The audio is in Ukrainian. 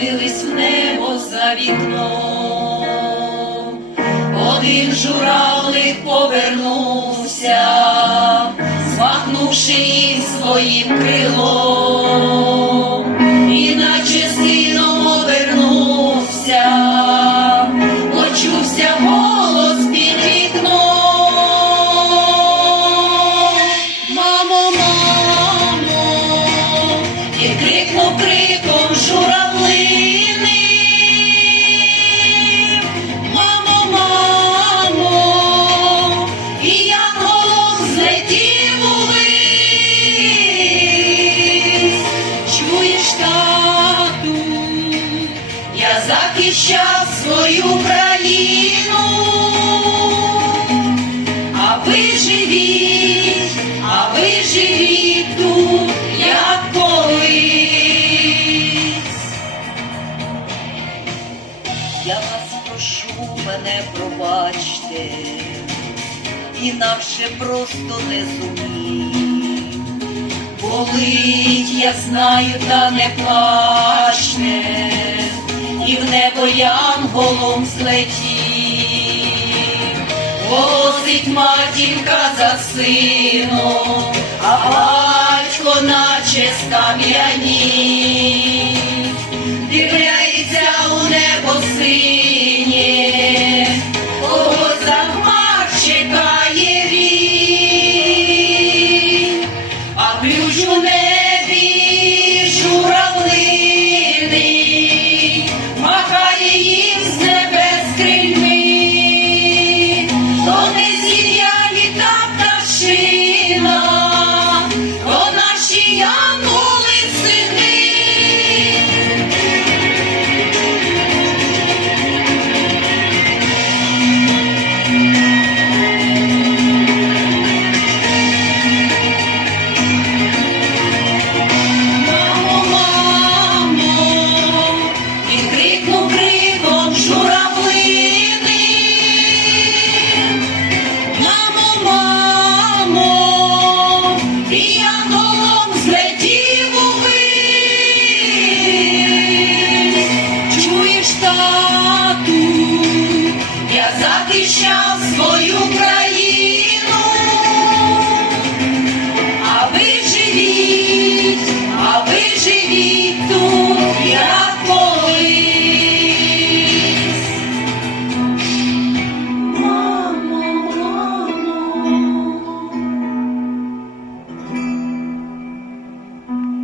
дивились в небо за вікном. Один журавлик повернувся, змахнувши їм своїм крилом, і наче сином обернувся, почувся голос під вікном. Мамо, мамо, і крикнув криком захищав свою країну, а ви живіть, а ви живіть тут, як колись. Я вас прошу, мене пробачте, інакше просто не зумів. Болить, я знаю, та не плачте, і в небо янголом злетів. Голосить матінка за сином, а батько наче скам'янів дивляється у небо синє, я захищав свою країну.